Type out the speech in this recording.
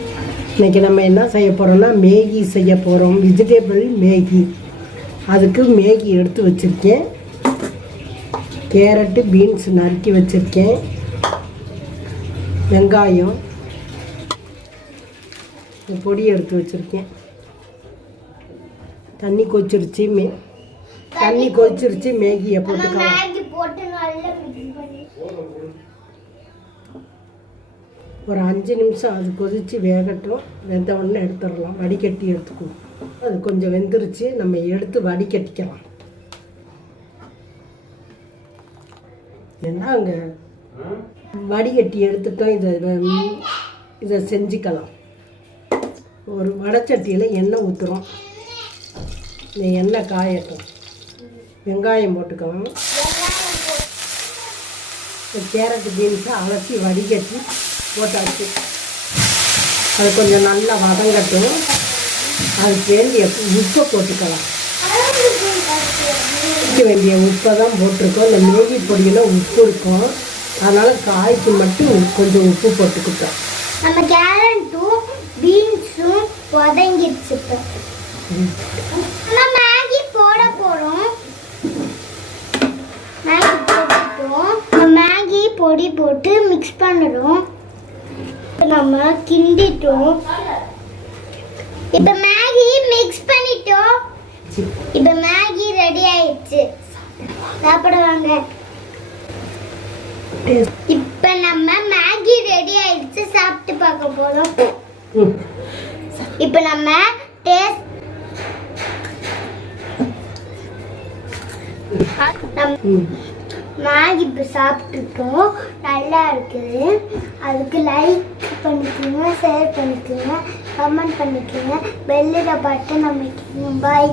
இன்றைக்கி நம்ம என்ன செய்ய போகிறோம்னா மேகி செய்ய போகிறோம். Vegetable Maggi. அதுக்கு மேகி எடுத்து வச்சுருக்கேன். கேரட்டு பீன்ஸ் நறுக்கி வச்சுருக்கேன். வெங்காயம் பொடி எடுத்து வச்சுருக்கேன். தண்ணி கொதிச்சிருச்சு. மேகியை போட்டுக்கலாம். ஒரு 5 நிமிஷம் அது கொதித்து வேகட்டும். வெந்த உடனே எடுத்துடலாம். வடிகட்டி எடுத்துக்குவோம். அது கொஞ்சம் வெந்துருச்சு. நம்ம எடுத்து வடிகட்டிக்கலாம். ஏன்னா அங்கே வடிகட்டி எடுத்துட்டோம். இதை செஞ்சுக்கலாம். ஒரு வடைச்சட்டியில் எண்ணெய் ஊற்றுறோம். இந்த எண்ணெய் காயட்டும். வெங்காயம் போட்டுக்கலாம். கேரட்டு பீன்ஸை அலசி வடிகட்டி போட்டாச்சு. அது கொஞ்சம் நல்லா வதங்கட்டும். அதுக்கு வேண்டிய உப்பை போட்டுக்கலாம். வேண்டிய உப்பை தான் போட்டிருக்கோம். இந்த மேகி பொடியில் உப்பு இருக்கும். அதனால் காய்க்கு மட்டும் கொஞ்சம் உப்பு போட்டுக்கிட்டோம். நம்ம கேரட்டும் பீன்ஸும் வதங்கிடுச்சு. நம்ம மேகி போட போகிறோம். மேகி பொடி போட்டு மிக்ஸ் பண்ணுறோம். நம்ம கிண்டிட்டோம். இப்போ மேகி மிக்ஸ் பண்ணிட்டோம். இப்போ மேகி ரெடி ஆயிடுச்சு. சாப்பிடுவாங்க. இப்போ நம்ம மேகி ரெடி ஆயிடுச்சு. சாப்பிட்டு பார்க்க போறோம். இப்போ நம்ம டேஸ்ட் மேகி இப்போ சாப்பிட்டுட்டோம். நல்லா இருக்குது. அதுக்கு லைக் பண்ணிக்கோங்க, ஷேர் பண்ணிக்கோங்க, கமெண்ட் பண்ணிக்கோங்க, பெல்லில் பட்டன் அமைக்கோங்க. பாய்.